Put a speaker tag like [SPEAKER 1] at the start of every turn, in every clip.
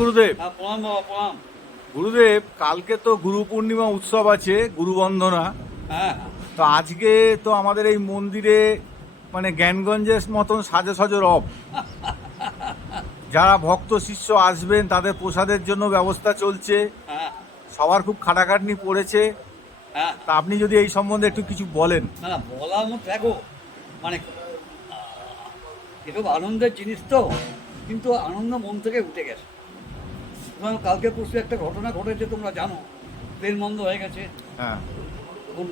[SPEAKER 1] গুরুদেব।
[SPEAKER 2] হ্যাঁ
[SPEAKER 1] গুরুদেব কালকে তো গুরু পূর্ণিমা উৎসব আছে গুরু বন্দনা।
[SPEAKER 2] হ্যাঁ।
[SPEAKER 1] তো আজকে তো আমাদের এই মন্দিরে মানে জ্ঞানগঞ্জের মতন সাজো সাজো রব। যারা ভক্ত শিষ্য আসবেন তাদের প্রসাদের জন্য ব্যবস্থা চলছে।
[SPEAKER 2] হ্যাঁ।
[SPEAKER 1] সবার খুব খাটাখাটনি পড়েছে।
[SPEAKER 2] হ্যাঁ।
[SPEAKER 1] তা আপনি যদি এই সম্বন্ধে একটু কিছু বলেন।
[SPEAKER 2] না না বলার মতো দেখো মানে এসব আনন্দের জিনিস তো কিন্তু আনন্দ মন থেকে উঠে গেছে। সুতরাং কালকে পরশু একটা ঘটনা ঘটেছে তোমরা জানো প্লেন বন্ধ হয়ে গেছে।
[SPEAKER 1] হ্যাঁ।
[SPEAKER 2] এখন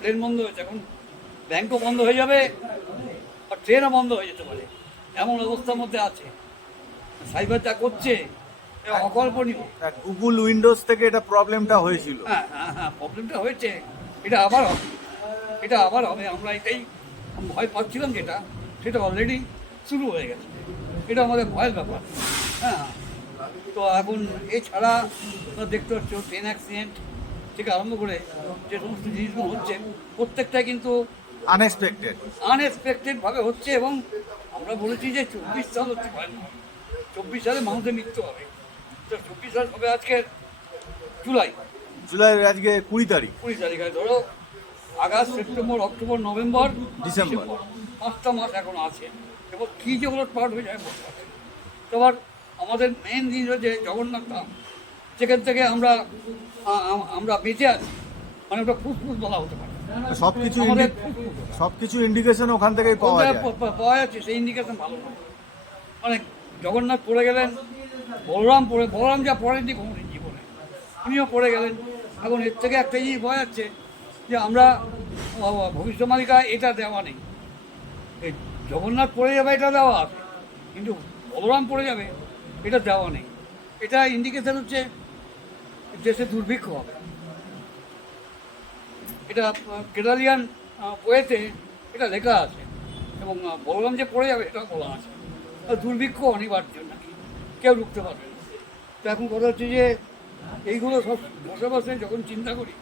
[SPEAKER 2] প্লেন বন্ধ হয়েছে এখন ব্যাংকও বন্ধ হয়ে যাবে আর ট্রেনও বন্ধ হয়ে যেতে পারে। এমন অবস্থার মধ্যে আছে। সাইবার যা করছে অকল্পনীয়
[SPEAKER 1] গুগল উইন্ডোজ থেকে এটা প্রবলেমটা হয়েছিল।
[SPEAKER 2] হ্যাঁ হ্যাঁ হ্যাঁ প্রবলেমটা হয়েছে। এটা আবার হবে। এটা আবার হবে। আমরা এটাই ভয় পাচ্ছিলাম যেটা সেটা অলরেডি শুরু হয়ে গেছে। এটা আমাদের ভয়ের ব্যাপার। হ্যাঁ তো এখন এছাড়া দেখতে পাচ্ছ ট্রেন অ্যাক্সিডেন্ট থেকে আরম্ভ করে যে সমস্ত জিনিসগুলো হচ্ছে প্রত্যেকটাই কিন্তু
[SPEAKER 1] আনএক্সপেক্টেড
[SPEAKER 2] আনএক্সপেক্টেডভাবে হচ্ছে এবং আমরা বলেছি যে চব্বিশ সাল হচ্ছে ভয়ানক। চব্বিশ সালে মানুষের মৃত্যু হবে। তো চব্বিশ সাল হবে জুলাই।
[SPEAKER 1] জুলাই আজকে কুড়ি তারিখ।
[SPEAKER 2] কুড়ি তারিখে ধরো August September October November
[SPEAKER 1] December.
[SPEAKER 2] পাঁচটা মাস এখন আছে। এবার কী হয়ে যায় আমাদের মেন জিনিস হচ্ছে জগন্নাথ ধাম। যেখান থেকে আমরা আমরা বেঁচে আছি। মানে ওটা ফুসফুস বলা হতে পারে।
[SPEAKER 1] সবকিছু
[SPEAKER 2] আমাদের
[SPEAKER 1] ইন্ডি-
[SPEAKER 2] ফুসফুস।
[SPEAKER 1] সবকিছু ইন্ডিকেশন ওখান থেকেই পাওয়া যায়।
[SPEAKER 2] পাওয়া যাচ্ছে সেই ইন্ডিকেশন ভালো মানে জগন্নাথ পড়ে গেলেন বলরাম পড়ে বলরাম যা পড়েননি কোনোদিন জীবনে। উনিও পড়ে গেলেন। এখন এর থেকে একটা জিনিস বোঝা যাচ্ছে যে আমরা ভবিষ্যৎবাণীটা এটা দেওয়া নেই। এই জগন্নাথ পড়ে যাবে, এটা দেওয়া আছে। কিন্তু বলরাম পড়ে যাবে, এটা দেওয়া নেই। এটা ইন্ডিকেশন হচ্ছে দেশে দুর্ভিক্ষ হবে। এটা কেরালিয়ান বইয়েতে এটা লেখা আছে। এবং বলরাম যে পড়ে যাবে, এটা বলা আছে। দুর্ভিক্ষ অনিবার্য নাকি কেউ রুখতে পারবে তো এখন কথা হচ্ছে যে এইগুলো সব বসে বসে যখন চিন্তা করি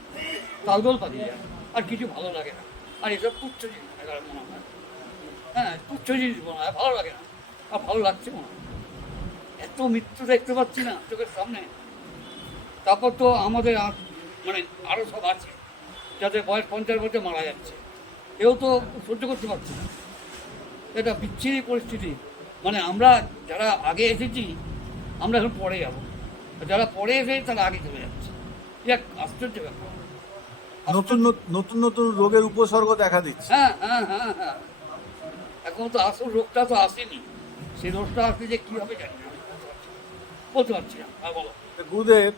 [SPEAKER 2] তালদোল পালিয়ে যায়। আর কিছু ভালো লাগে না। আর এসব তুচ্ছ জিনিস মনে হয়। হ্যাঁ তুচ্ছ জিনিস মনে হয়, ভালো লাগে না। আর ভালো লাগছে মনে হয়। এত মৃত্যু দেখতে পাচ্ছি না চোখের সামনে। তারপর তো আমাদের মানে আরও সব আছে যাদের বয়স পঞ্চাশ বছর মারা যাচ্ছে। কেউ তো সহ্য করতে পারছে না। এটা বিচ্ছিরি পরিস্থিতি। মানে আমরা যারা আগে এসেছি আমরা এখন পরে যাব। যারা পরে এসে তারা আগে চলে যাচ্ছে। এক আশ্চর্য ব্যাপার।
[SPEAKER 1] নতুন নত- নতুন নতুন রোগের উপসর্গ দেখা দিচ্ছে।
[SPEAKER 2] হ্যাঁ হ্যাঁ হ্যাঁ হ্যাঁ। এখন তো আসল রোগটা তো আসেনি। সেই রোগটা আসলে যে কী হবে জানি বলতে পারছি না। হ্যাঁ বলো।
[SPEAKER 1] গুরুদেব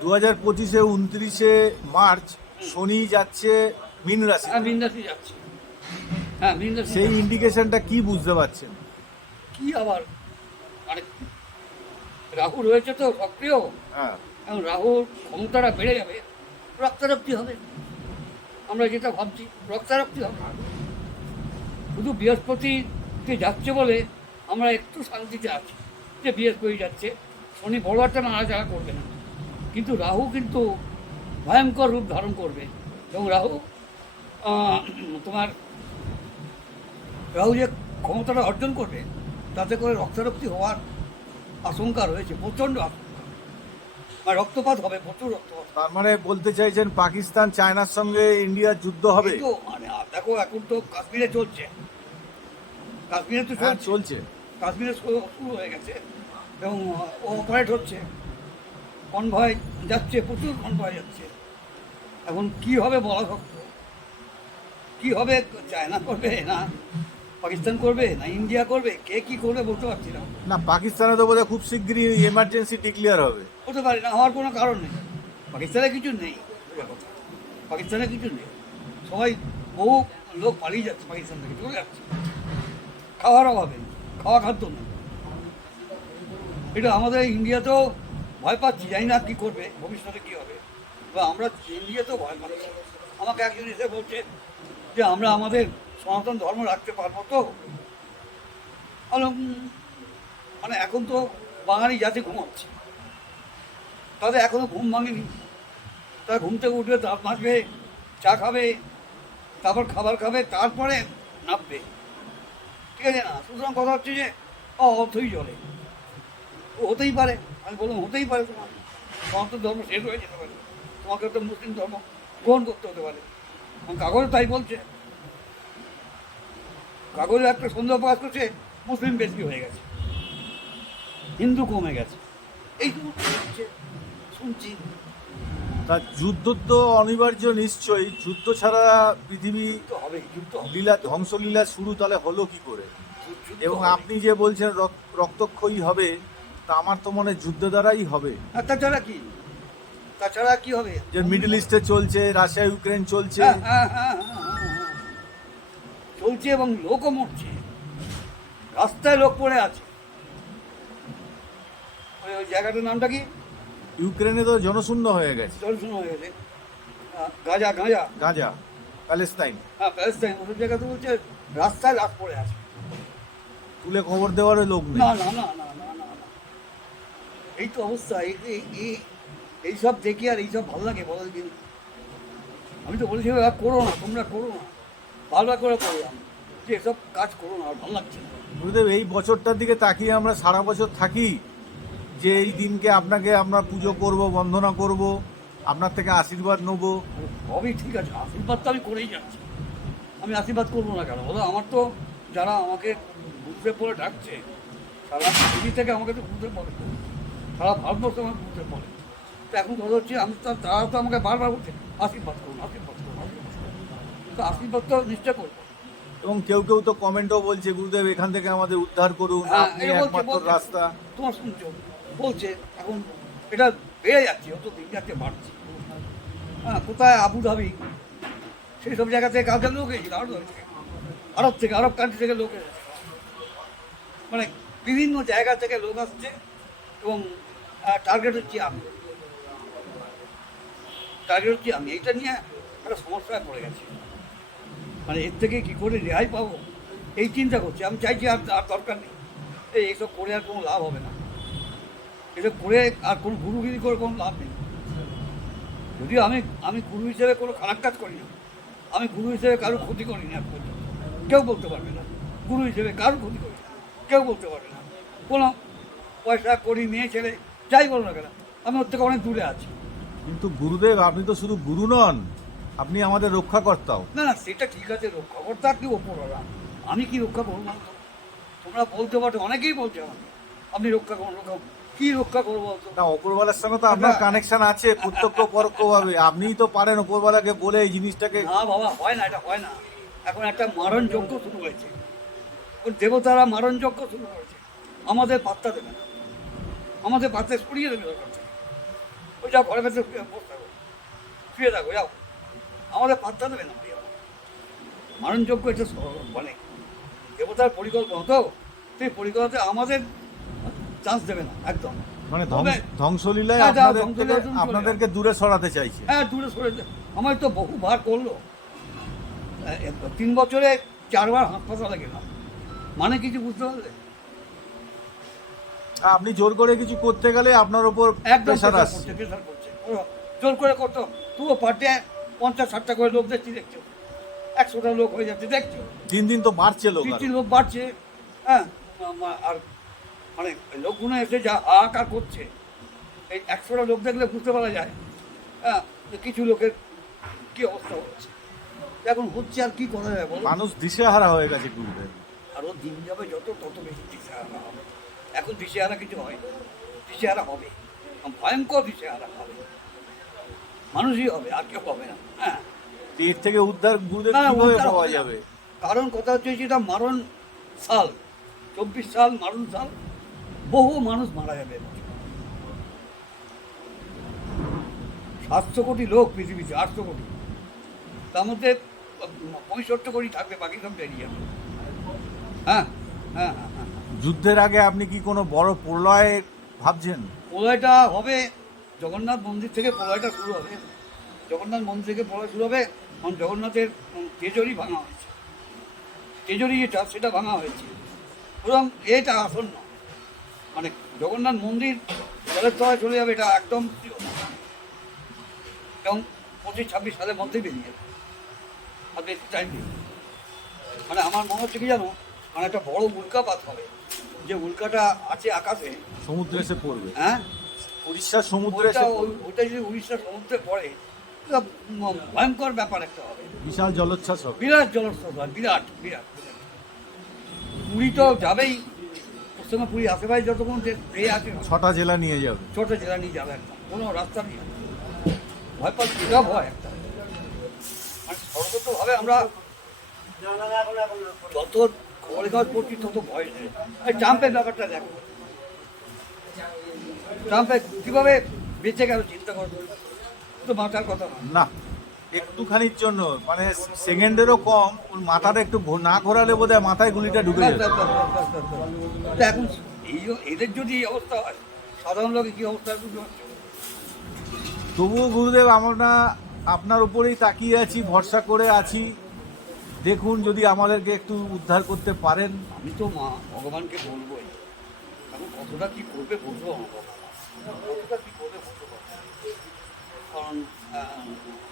[SPEAKER 1] দু হাজার পঁচিশে উনত্রিশে মার্চ শনি যাচ্ছে মীন রাশি
[SPEAKER 2] হ্যাঁ বিন্দাসই যাচ্ছে। হ্যাঁ বিন্দাসই
[SPEAKER 1] সেই ইন্ডিকেশনটা কি বুঝতে পারছেন?
[SPEAKER 2] কি আবার মানে রাহু রয়েছে তো সক্রিয়।
[SPEAKER 1] হ্যাঁ।
[SPEAKER 2] এবং রাহুর ক্ষমতাটা বেড়ে যাবে রক্তারক্তি হবে। আমরা যেটা ভাবছি রক্তারক্তি হবে। শুধু বৃহস্পতিতে যাচ্ছে বলে আমরা একটু শান্তিতে আছি যে বৃহস্পতি যাচ্ছে। শনি বড় একটা নাড়াচাড়া করবে না। কিন্তু রাহু কিন্তু ভয়ঙ্কর রূপ ধারণ করবে। এবং রাহু তোমার রাহু যে ক্ষমতাটা অর্জন করবে তাতে করে রক্তারক্তি হওয়ার আশঙ্কা রয়েছে প্রচণ্ড আর রক্তপাত হবে প্রচুর রক্তপাত
[SPEAKER 1] তার মানে বলতে চাইছেন পাকিস্তান চায়নার সঙ্গে ইন্ডিয়ার যুদ্ধ হবে?
[SPEAKER 2] কিন্তু মানে দেখো এখন তো কাশ্মীরে চলছে। কাশ্মীরে তো
[SPEAKER 1] হ্যাঁ
[SPEAKER 2] চলছে।
[SPEAKER 1] চলছে।
[SPEAKER 2] কাশ্মীরে শুরু শুরু হয়ে গেছে এবং অপারেট হচ্ছে। কনভয় যাচ্ছে প্রচুর কনভয় যাচ্ছে। এখন কি হবে বলা শক্ত? কি হবে? চায়না করবে না? পাকিস্তান করবে না ইন্ডিয়া করবে? কে কি করবে বলতে পারছি না।
[SPEAKER 1] না পাকিস্তানে তো বোধহয় খুব শীঘ্রই এমার্জেন্সি ডিক্লেয়ার হবে।
[SPEAKER 2] হতে পারে না হওয়ার কোনো কারণ নেই। পাকিস্তানে কিছু নেই। পাকিস্তানে কিছু নেই। সবাই বহু লোক পালিয়ে যাচ্ছে পাকিস্তান থেকে চলে যাচ্ছে। খাওয়ার অভাবে খাওয়া খাদ্য নেই। এটা আমাদের ইন্ডিয়াতেও ভয় পাচ্ছি জানি না কী করবে ভবিষ্যতে কী হবে। বা আমরা ইন্ডিয়াতেও ভয় পাচ্ছি। আমাকে একজন এসে বলছে যে আমরা আমাদের সনাতন ধর্ম রাখতে পারব তো? মানে এখন তো বাঙালি জাতি ঘুমাচ্ছে। তাদের এখনও ঘুম ভাঙেনি। তারা ঘুম থেকে উঠবে, দাঁত মাজবে, চা খাবে, তারপর খাবার খাবে, তারপরে নামবে। ঠিক আছে না? সুতরাং কথা হচ্ছে যে অর্থই জলে। ও হতেই পারে। আমি বললাম, হতেই পারে তোমার। তো ধর্ম শেষ হয়ে যেতে পারে। তোমাকে তো মুসলিম ধর্ম গ্রহণ করতে হতে পারে। কাগজে তাই বলছে। কাগজে একটা সন্দেহ প্রকাশ করছে মুসলিম বেশি হয়ে গেছে। হিন্দু কমে গেছে। হচ্ছে শুনছি।
[SPEAKER 1] তা যুদ্ধ তো অনিবার্য নিশ্চয়ই যুদ্ধ ছাড়া পৃথিবী
[SPEAKER 2] হবে যুদ্ধ
[SPEAKER 1] লীলা ধ্বংসলীলা শুরু তাহলে হলো কি করে? এবং আপনি যে বলছেন রক- রক্তক্ষয়ী হবে তা আমার তো মনে হয় যুদ্ধ দ্বারাই হবে।
[SPEAKER 2] আর তাছাড়া কি? তাছাড়া কি হবে?
[SPEAKER 1] যে মিডল ইস্টে চলছে রাশিয়া ইউক্রেন চলছে।
[SPEAKER 2] চলছে এবং লোকও মরছে। রাস্তায় লোক পড়ে আছে। ওই ওই জায়গাটার নামটা কি?
[SPEAKER 1] ইউক্রেনে তো জনশূন্য হয়ে গেছে।
[SPEAKER 2] জনশূন্য হয়ে গেছে। গাঁজা গাঁজা।
[SPEAKER 1] গাঁজা প্যালেস্তাইন।
[SPEAKER 2] হ্যাঁ প্যালেস্তাইন। ওসব জায়গাতে বলছে রাস্তায় লাশ পড়ে আছে।
[SPEAKER 1] তুলে খবর দেওয়ারও লোক নেই।
[SPEAKER 2] না না না না না না এই তো অবস্থা। এই এই- এই এইসব দেখি আর এইসব ভালো লাগে বলো। আমি তো বলেছি "এবার করো না তোমরা করো না। বারবার করে করলাম। যে এসব কাজ করো না আর ভালো লাগছে না।
[SPEAKER 1] গুরুদেব এই বছরটার দিকে তাকিয়ে আমরা সারা বছর থাকি যে এই দিনকে আপনাকে আমরা পুজো করব বন্দনা করব আপনার থেকে আশীর্বাদ নেব।
[SPEAKER 2] সবই ঠিক আছে আশীর্বাদ তো আমি করেই যাচ্ছি। আমি আশীর্বাদ করব না কেন? বলো আমার তো যারা আমাকে বুঝতে পড়ে ডাকছে সারা পৃথিবী থেকে আমাকে তো বুঝতে পড়ে সারা ভারতবর্ষ আমাকে বুঝতে পড়ে তো এখন কথা হচ্ছে আমি তারা তো আমাকে বারবার বলছে আশীর্বাদ করুন আশীর্বাদ করুন। আশীর্বাদ নিশ্চয় করব।
[SPEAKER 1] এবং কেউ কেউ তো কমেন্টও বলছে গুরুদেব এখান থেকে আমাদের উদ্ধার করুন
[SPEAKER 2] হ্যাঁ,
[SPEAKER 1] আপনি একমাত্র রাস্তা।
[SPEAKER 2] তোমার শুনছো? বলছে এখন এটা বেড়ে যাচ্ছে অত দিন যাচ্ছে বাড়ছে। হ্যাঁ কোথায় আবুধাবি? সেই সব জায়গা থেকে কালকে লোক এসেছিল আরব আরব থেকে আরব কান্ট্রি থেকে লোক এসেছে মানে বিভিন্ন জায়গা থেকে লোক আসছে এবং টার্গেট হচ্ছে আমি। টার্গেট হচ্ছে আমি। এইটা নিয়ে একটা সমস্যায় পড়ে গেছি। মানে এর থেকে কী করে রেহাই পাবো? এই চিন্তা করছি। আমি চাইছি আর আর দরকার নেই। এই এইসব করে আর কোনো লাভ হবে না। এসব করে আর কোনো গুরুগিরি করে কোনো লাভ নেই। যদিও আমি আমি গুরু হিসেবে কোনো খারাপ কাজ করি না। আমি গুরু হিসেবে কারোর ক্ষতি আর পর্যন্ত। কেউ বলতে পারবে না। গুরু হিসেবে কারোর ক্ষতি করি না। কেউ বলতে পারবে না। কোনো পয়সা করি মেয়ে, ছেলে, যাই বলো না কেন, আমি ওর থেকে অনেক দূরে আছি।
[SPEAKER 1] কিন্তু গুরুদেব, আপনি তো শুধু গুরু নন। আপনি আমাদের রক্ষাকর্তাও।
[SPEAKER 2] না না সেটা ঠিক আছে রক্ষা কর্তা কি ওপরওয়ালা আমি কি রক্ষা করব তোমরা বলতে পারো অনেকেই বলছে আমাকে আপনি রক্ষা করুন রক্ষা কি রক্ষা করব বলতো?
[SPEAKER 1] না ওপরওয়ালার সঙ্গে তো আপনার কানেকশন আছে প্রত্যক্ষ পরোক্ষভাবে। আপনিই তো পারেন ওপরওয়ালাকে বলে এই জিনিসটাকে।
[SPEAKER 2] না বাবা হয় না এটা হয় না। এখন একটা মারণ যজ্ঞ শুরু হয়েছে। দেবতারা মারণ যজ্ঞ শুরু করেছে। আমাদের পাত্তা দেবে না। আমাদের পাত্তা সরিয়ে দেবে। ওই যাও ঘরে ভেতরে শুয়ে থাকো যাও। আমাদের পাত্তা দেবে না মারণ এটা মানে দেবতার পরিকল্পনা। তো সেই পরিকল্পনাতে আমাদের চান্স দেবে না একদম।
[SPEAKER 1] মানে ধ্বংসলীলায়
[SPEAKER 2] হ্যাঁ, যাও,
[SPEAKER 1] আপনাদের
[SPEAKER 2] ধ্বংসলীলা
[SPEAKER 1] থেকে-
[SPEAKER 2] শুরু করে
[SPEAKER 1] আপনাদেরকে দূরে সরাতে চাইছে।
[SPEAKER 2] হ্যাঁ দূরে সরে আমার তো বহু বার করল তিন বছরে চারবার হাসপাতালে গেলাম। মানে কিছু বুঝতে পারলে?
[SPEAKER 1] আপনি জোর করে কিছু করতে গেলে আপনার উপর
[SPEAKER 2] একদম জোর করে করতো। তুইও পার্টে পঞ্চাশ ষাটটা করে লোক দেখছি দেখছ? একশোটা লোক হয়ে যাচ্ছে দেখছ?
[SPEAKER 1] দিন দিন তো বাড়ছে লোক।
[SPEAKER 2] তিনটি লোক বাড়ছে হ্যাঁ? আর মানে লোকগুলো এসে যা হাহাকার করছে এই একশোটা লোক দেখলে বুঝতে পারা যায় হ্যাঁ? কিছু লোকের কি অবস্থা হচ্ছে। এখন হচ্ছে আর কি করা যায়
[SPEAKER 1] মানুষ দিশেহারা হয়ে গেছে গুরুদেব
[SPEAKER 2] আরও দিন যাবে যত তত বেশি দিশেহারা হবে। এখন দিশেহারা কিছু হয় না দিশেহারা হবে। ভয়ঙ্কর দিশেহারা হবে। মানুষই হবে আর কেউ হবে না হ্যাঁ।
[SPEAKER 1] এর থেকে উদ্ধার গুরুদেব কীভাবে পাওয়া যাবে?
[SPEAKER 2] কারণ কথা হচ্ছে যেটা মারণ সাল চব্বিশ সাল মারণ সাল বহু মানুষ মারা যাবে। সাতশো কোটি লোক পৃথিবীতে আটশো কোটি। তার মধ্যে পঁয়ষট্টি কোটি থাকবে বাকি সব বেরিয়ে যাবে। হ্যাঁ হ্যাঁ হ্যাঁ হ্যাঁ।
[SPEAKER 1] যুদ্ধের আগে আপনি কি কোনো বড় প্রলয় ভাবছেন?
[SPEAKER 2] প্রলয়টা হবে জগন্নাথ মন্দির থেকে প্রলয়টা শুরু হবে। জগন্নাথ মন্দির থেকে প্রলয় শুরু হবে কারণ জগন্নাথের উম, তেজরি ভাঙা হয়েছে। তেজরি যেটা সেটা ভাঙা হয়েছে। সুতরাং এটা আসন্ন। মানে জগন্নাথ মন্দির জলের তলায় চলে যাবে এটা একদম এবং পঁচিশ ছাব্বিশ সালের মধ্যেই বেরিয়ে যাবে। আর বেশি টাইম নেই। মানে আমার মনে হচ্ছে কি জানো মানে একটা বড় উল্কাপাত হবে। যে উল্কাটা আছে আকাশে
[SPEAKER 1] সমুদ্রে এসে পড়বে।
[SPEAKER 2] হ্যাঁ?
[SPEAKER 1] উড়িষ্যার সমুদ্রে এসে
[SPEAKER 2] যদি উড়িষ্যার সমুদ্রে পড়ে ভয়ঙ্কর ব্যাপার একটা হবে।
[SPEAKER 1] বিশাল জলোচ্ছ্বাস হবে
[SPEAKER 2] বিরাট জলস্রোত হয় বিরাট বিরাট। পুরী তো যাবেই। পশ্চিমে পুরী আশেপাশে যতক্ষণ যে আছে।
[SPEAKER 1] ছটা জেলা নিয়ে যাবে।
[SPEAKER 2] ছটা জেলা নিয়ে যাবে একদম কোনো রাস্তা নেই। ভয় পাচ্ছি এটা ভয় একটা। মানে সর্বতভাবে আমরা যত খবরের কাগজ পড়ছি তত ভয় নেই। এই ট্রাম্পের ব্যাপারটা দেখো। ট্রাম্পে কীভাবে বেঁচে গেল চিন্তা করো। তো মাথার কথা না
[SPEAKER 1] একটুখানির জন্য মানে সেকেন্ডেরও কম ওর মাথাটা একটু না ঘোরালে বোধ হয় মাথায় গুলিটা ঢুকে যাবে
[SPEAKER 2] এখন এই এদের যদি এই অবস্থা হয় সাধারণ লোকের কি অবস্থা?
[SPEAKER 1] তবুও গুরুদেব আমরা আপনার উপরেই তাকিয়ে আছি ভরসা করে আছি। দেখুন যদি আমাদেরকে একটু উদ্ধার করতে পারেন।
[SPEAKER 2] আমি তো মা ভগবানকে বলবোই। এখন কতটা কি করবে বলব আমার কারণ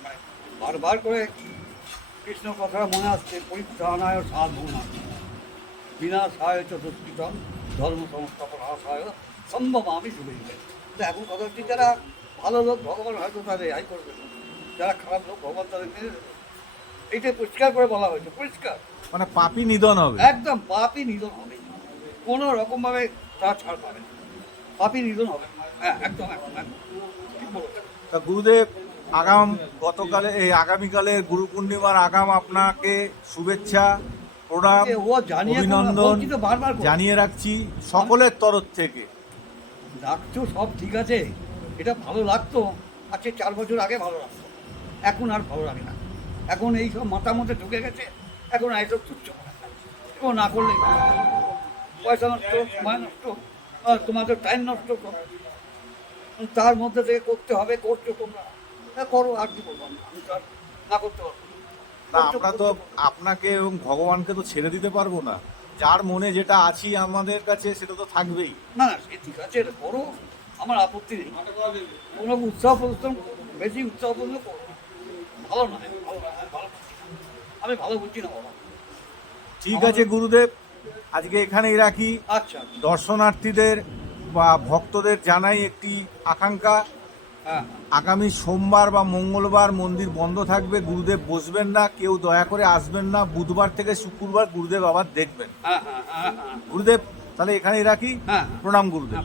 [SPEAKER 2] মানে বারবার করে কৃষ্ণ কথা মনে আসছে পরিত্রাণায় সাধু না বিনা সহায় চতুষ্কৃত ধর্ম সংস্থাপন সহায় সম্ভব আমি শুনে তো এখন কথা হচ্ছে যারা ভালো লোক ভগবান হয়তো তাদের আই করবে। যারা খারাপ লোক ভগবান তাদের মেনে নেবে। এইটাই পরিষ্কার করে বলা হয়েছে পরিষ্কার।
[SPEAKER 1] মানে পাপি নিধন হবে।
[SPEAKER 2] একদম পাপই নিধন হবে। কোনো রকম ভাবে তারা ছাড় পাবে না। পাপই নিধন হবে
[SPEAKER 1] তা গুরুদেব আগাম গতকালে এই আগামীকালের গুরু পূর্ণিমার আগাম আপনাকে শুভেচ্ছা প্রণাম অভিনন্দন জানিয়ে রাখছি সকলের তরফ থেকে।
[SPEAKER 2] লাগছো সব ঠিক আছে। এটা ভালো লাগতো। আজকে চার বছর আগে ভালো লাগতো। এখন আর ভালো লাগে না। এখন এই সব মাথা মধ্যে ঢুকে গেছে। এখন আর এসব তুচ্ছ। মনে না করলে পয়সা নষ্ট সময় নষ্ট আর তোমাদের টাইম নষ্ট করো। তার মধ্যে থেকে করতে হবে করছ তোমরা। করো আর কি বলব আমি আমি তো আর না করতে পারব। না।
[SPEAKER 1] না আমরা তো আপনাকে এবং ভগবানকে তো ছেড়ে দিতে পারব না। যার মনে যেটা আছি আমাদের কাছে সেটা তো থাকবেই।
[SPEAKER 2] না সে ঠিক আছে এটা করো। আমার আপত্তি নেই। তোমরা উৎসাহ প্রদর্শন বেশি উৎসাহ প্রদর্শন করো ভালো না ভালো আমি ভালো বুঝছি না। বাবা।
[SPEAKER 1] ঠিক আছে গুরুদেব। আজকে এখানেই রাখি।
[SPEAKER 2] আচ্ছা।
[SPEAKER 1] দর্শনার্থীদের বা ভক্তদের জানাই একটি আকাঙ্ক্ষা।
[SPEAKER 2] হ্যাঁ।
[SPEAKER 1] আগামী সোমবার বা মঙ্গলবার মন্দির বন্ধ থাকবে গুরুদেব বসবেন না কেউ দয়া করে আসবেন না বুধবার থেকে শুক্রবার গুরুদেব আবার দেখবেন।
[SPEAKER 2] হ্যাঁ হ্যাঁ
[SPEAKER 1] গুরুদেব তাহলে এখানেই রাখি। প্রণাম গুরুদেব।